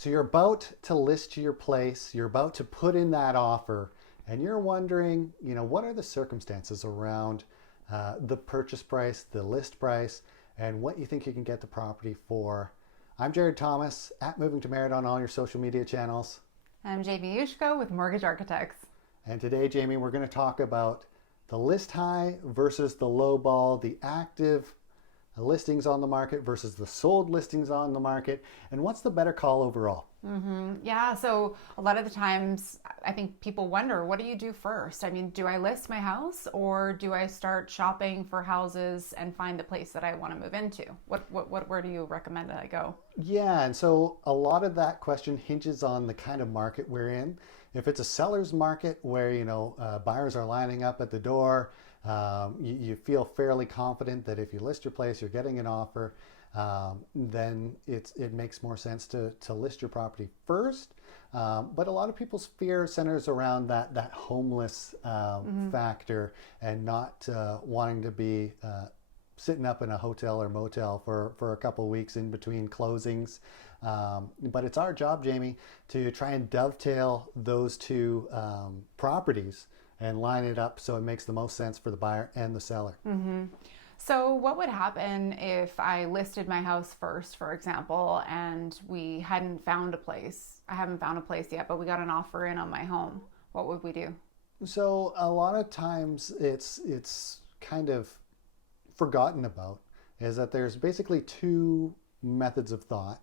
So you're about to list your place, you're about to put in that offer, and you're wondering, what are the circumstances around the purchase price, the list price, and what you think you can get the property for. I'm Jared Thomas at Moving to Merritt on all your social media channels. I'm Jamie Yushko with Mortgage Architects. And today, Jamie, we're going to talk about the list high versus the low ball, the active listings on the market versus the sold listings on the market, and what's the better call overall? Yeah, so a lot of the times I think people wonder, what do you do first? I mean, do I list my house or do I start shopping for houses and find the place that I want to move into? Where do you recommend that I go? Yeah, and so a lot of that question hinges on the kind of market we're in. If it's a seller's market where buyers are lining up at the door, you feel fairly confident that if you list your place, you're getting an offer, then it makes more sense to list your property first. But a lot of people's fear centers around that homeless factor and not wanting to be sitting up in a hotel or motel for a couple of weeks in between closings. But it's our job, Jamie, to try and dovetail those two properties and line it up so it makes the most sense for the buyer and the seller. So what would happen if I listed my house first, for example, and we hadn't found a place? I haven't found a place yet, but we got an offer in on my home. What would we do? So a lot of times it's kind of forgotten about is that there's basically two methods of thought.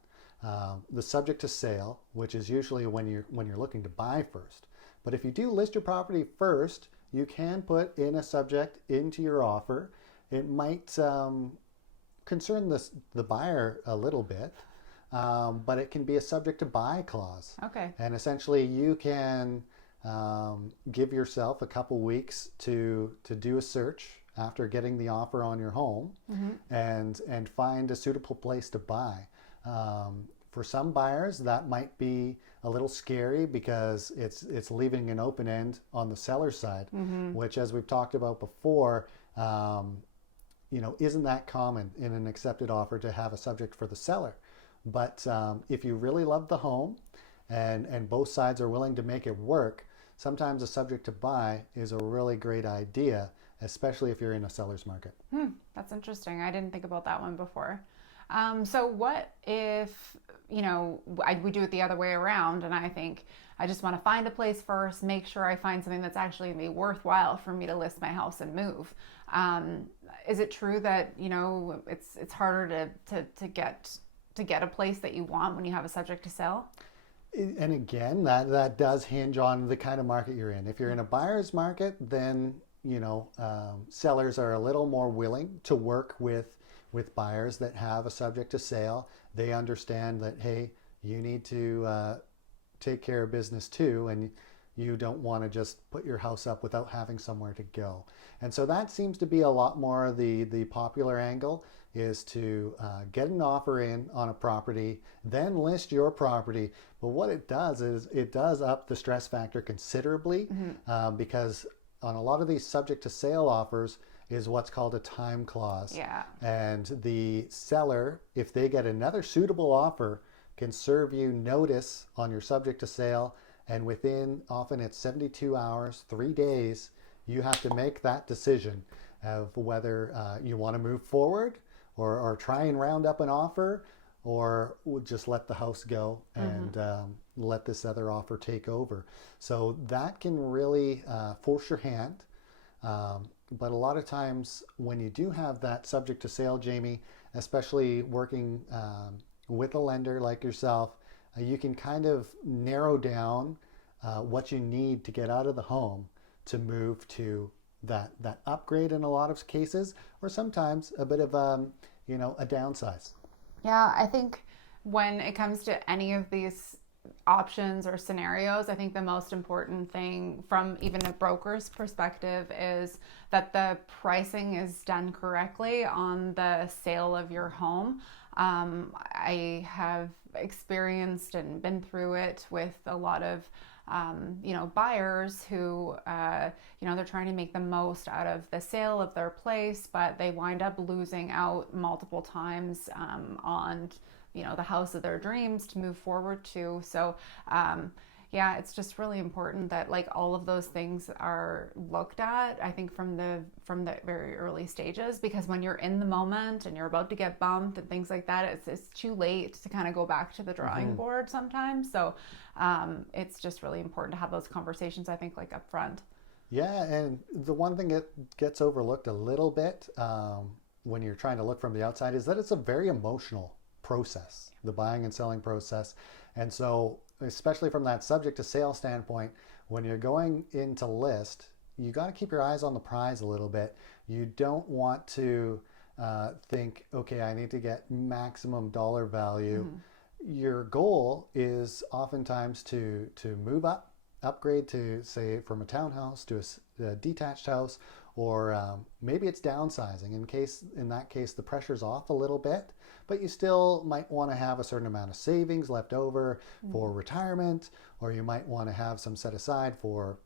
The subject to sale, which is usually when you're looking to buy first. But if you do list your property first, you can put in a subject into your offer. It might concern the buyer a little bit, but it can be a subject to buy clause. Okay. And essentially you can give yourself a couple weeks to do a search after getting the offer on your home and find a suitable place to buy. For some buyers, that might be a little scary because it's leaving an open end on the seller's side, which, as we've talked about before, isn't that common in an accepted offer to have a subject for the seller. But if you really love the home and both sides are willing to make it work, sometimes a subject to buy is a really great idea, especially if you're in a seller's market. That's interesting. I didn't think about that one before. So what if, we do it the other way around and I think I just want to find a place first, make sure I find something that's actually going to be worthwhile for me to list my house and move. Is it true that, it's harder to get a place that you want when you have a subject to sell? And again, that does hinge on the kind of market you're in. If you're in a buyer's market, then, sellers are a little more willing to work with buyers that have a subject to sale. They understand that, hey, you need to take care of business too, and you don't want to just put your house up without having somewhere to go. And so that seems to be a lot more the popular angle, is to get an offer in on a property, then list your property. But what it does is it does up the stress factor considerably, because on a lot of these subject to sale offers is what's called a time clause. Yeah. And the seller, if they get another suitable offer, can serve you notice on your subject to sale, and within, often it's 72 hours, 3 days, you have to make that decision of whether you want to move forward or try and round up an offer, or just let the house go and let this other offer take over. So that can really force your hand. But a lot of times when you do have that subject to sale, Jamie, especially working with a lender like yourself, you can kind of narrow down what you need to get out of the home to move to that upgrade in a lot of cases, or sometimes a bit of a downsize. Yeah, I think when it comes to any of these options or scenarios, I think the most important thing from even a broker's perspective is that the pricing is done correctly on the sale of your home. I have experienced and been through it with a lot of buyers who, they're trying to make the most out of the sale of their place, but they wind up losing out multiple times on the house of their dreams to move forward to. So yeah, it's just really important that like all of those things are looked at, I think from the very early stages, because when you're in the moment and you're about to get bumped and things like that, it's too late to kind of go back to the drawing board sometimes. So it's just really important to have those conversations, I think, like up front. Yeah, and the one thing that gets overlooked a little bit when you're trying to look from the outside is that it's a very emotional process, the buying and selling process. And so, especially from that subject to sale standpoint, when you're going into list, you got to keep your eyes on the prize a little bit. You don't want to think, okay, I need to get maximum dollar value. Your goal is oftentimes to move up, upgrade to, say, from a townhouse to a detached house, or maybe it's downsizing. In that case, the pressure's off a little bit, but you still might want to have a certain amount of savings left over for retirement, or you might want to have some set aside for,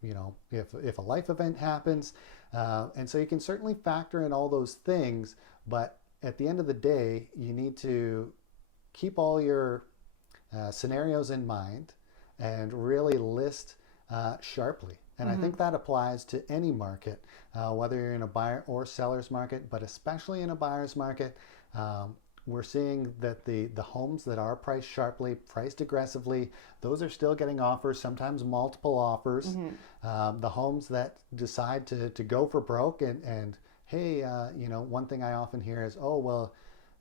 if a life event happens. And so you can certainly factor in all those things, but at the end of the day, you need to keep all your scenarios in mind and really list sharply. And I think that applies to any market, whether you're in a buyer or seller's market, but especially in a buyer's market. We're seeing that the homes that are priced sharply, priced aggressively, those are still getting offers, sometimes multiple offers. The homes that decide to go for broke and hey, one thing I often hear is, oh, well,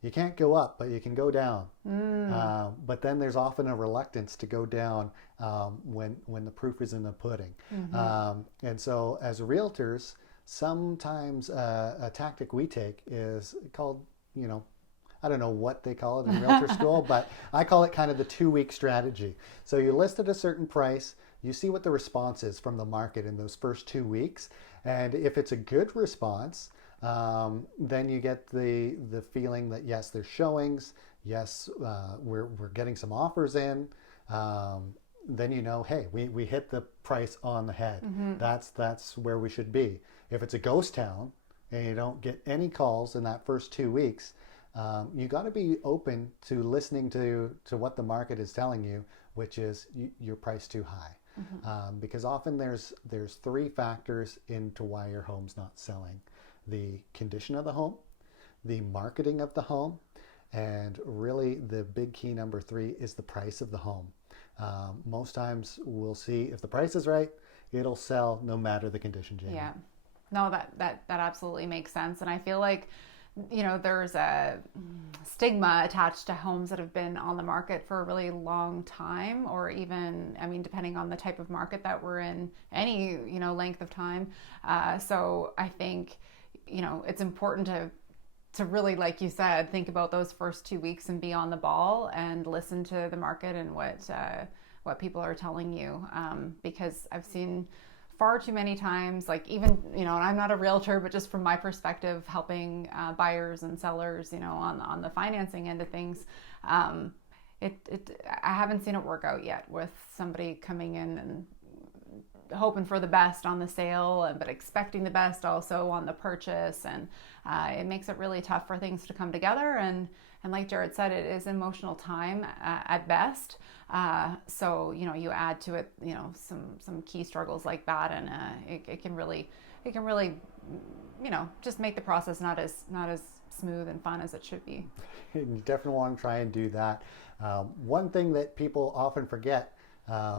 you can't go up, but you can go down. But then there's often a reluctance to go down when the proof is in the pudding. And so as realtors, sometimes a tactic we take is called, I don't know what they call it in realtor school, but I call it kind of the 2-week strategy. So you list at a certain price, you see what the response is from the market in those first 2 weeks. And if it's a good response, then you get the feeling that yes, there's showings, yes, we're getting some offers in. Then hey, we hit the price on the head. That's where we should be. If it's a ghost town and you don't get any calls in that first 2 weeks, you got to be open to listening to what the market is telling you, which is you're priced too high. Because often there's 3 factors into why your home's not selling: the condition of the home, the marketing of the home, and really the big key number 3 is the price of the home. Most times we'll see if the price is right, it'll sell no matter the condition, Jamie. Yeah, no, that absolutely makes sense. And I feel like there's a stigma attached to homes that have been on the market for a really long time, or even, depending on the type of market that we're in, any, length of time. So I think, it's important to really, like you said, think about those first 2 weeks and be on the ball and listen to the market and what people are telling you. Because I've seen far too many times, like even, and I'm not a realtor, but just from my perspective, helping buyers and sellers, on the financing end of things, I haven't seen it work out yet with somebody coming in and hoping for the best on the sale, but expecting the best also on the purchase. And it makes it really tough for things to come together. And like Jared said, it is emotional time at best. So, you add to it, some key struggles like that, and it can really, just make the process not as smooth and fun as it should be. You definitely want to try and do that. One thing that people often forget,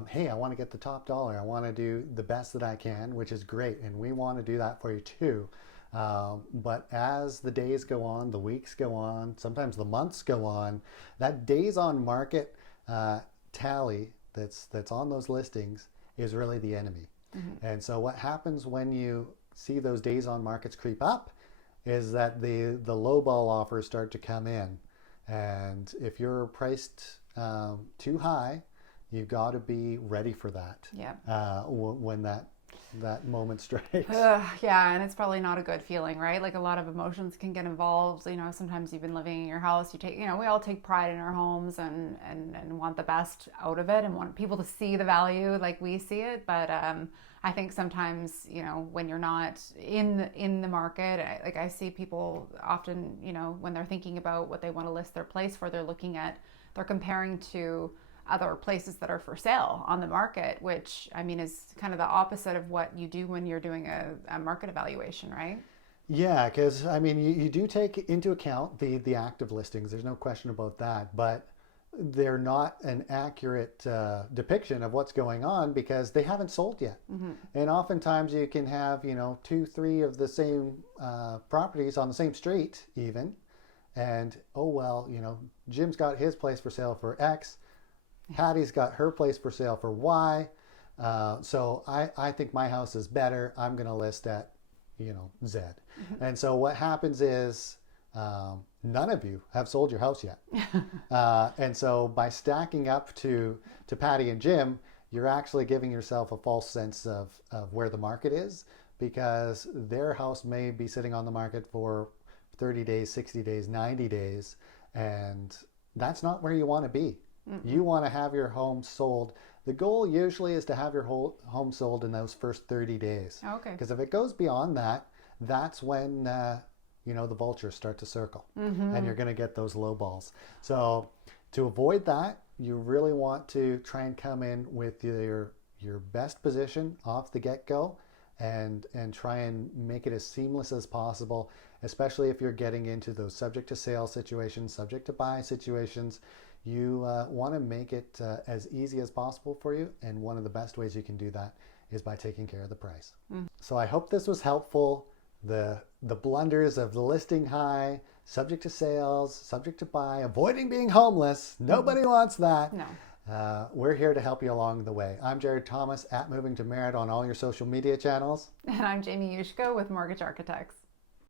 hey, I want to get the top dollar. I want to do the best that I can, which is great. And we want to do that for you too. But as the days go on, the weeks go on, sometimes the months go on, that days on market tally that's on those listings is really the enemy. And so what happens when you see those days on markets creep up is that the lowball offers start to come in. And if you're priced too high, you've got to be ready for that. When that moment strikes. Yeah, and it's probably not a good feeling, right? Like a lot of emotions can get involved. Sometimes you've been living in your house. We all take pride in our homes and want the best out of it and want people to see the value like we see it. But I think sometimes, when you're not in the market, I see people often, when they're thinking about what they want to list their place for, they're looking at they're comparing to other places that are for sale on the market, which I mean is kind of the opposite of what you do when you're doing a market evaluation, right? Yeah, because I mean, you do take into account the active listings. There's no question about that, but they're not an accurate depiction of what's going on because they haven't sold yet. And oftentimes you can have, you know, 2, 3 of the same properties on the same street even. And, oh, well, you know, Jim's got his place for sale for X. Patty's got her place for sale for Y. So I think my house is better. I'm going to list at, you know, Z. And so what happens is none of you have sold your house yet. And so by stacking up to Patty and Jim, you're actually giving yourself a false sense of where the market is, because their house may be sitting on the market for 30 days, 60 days, 90 days, and that's not where you want to be. You want to have your home sold. The goal usually is to have your whole home sold in those first 30 days. Okay. Because if it goes beyond that, that's when you know, the vultures start to circle, and you're going to get those low balls. So to avoid that, you really want to try and come in with your best position off the get-go, and try and make it as seamless as possible, especially if you're getting into those subject to sale situations, subject to buy situations. You want to make it as easy as possible for you, and one of the best ways you can do that is by taking care of the price. So I hope this was helpful. The blunders of the listing high, subject to sales, subject to buy, avoiding being homeless. Nobody wants that. No. We're here to help you along the way. I'm Jared Thomas at Moving to Merritt on all your social media channels. And I'm Jamie Yushko with Mortgage Architects.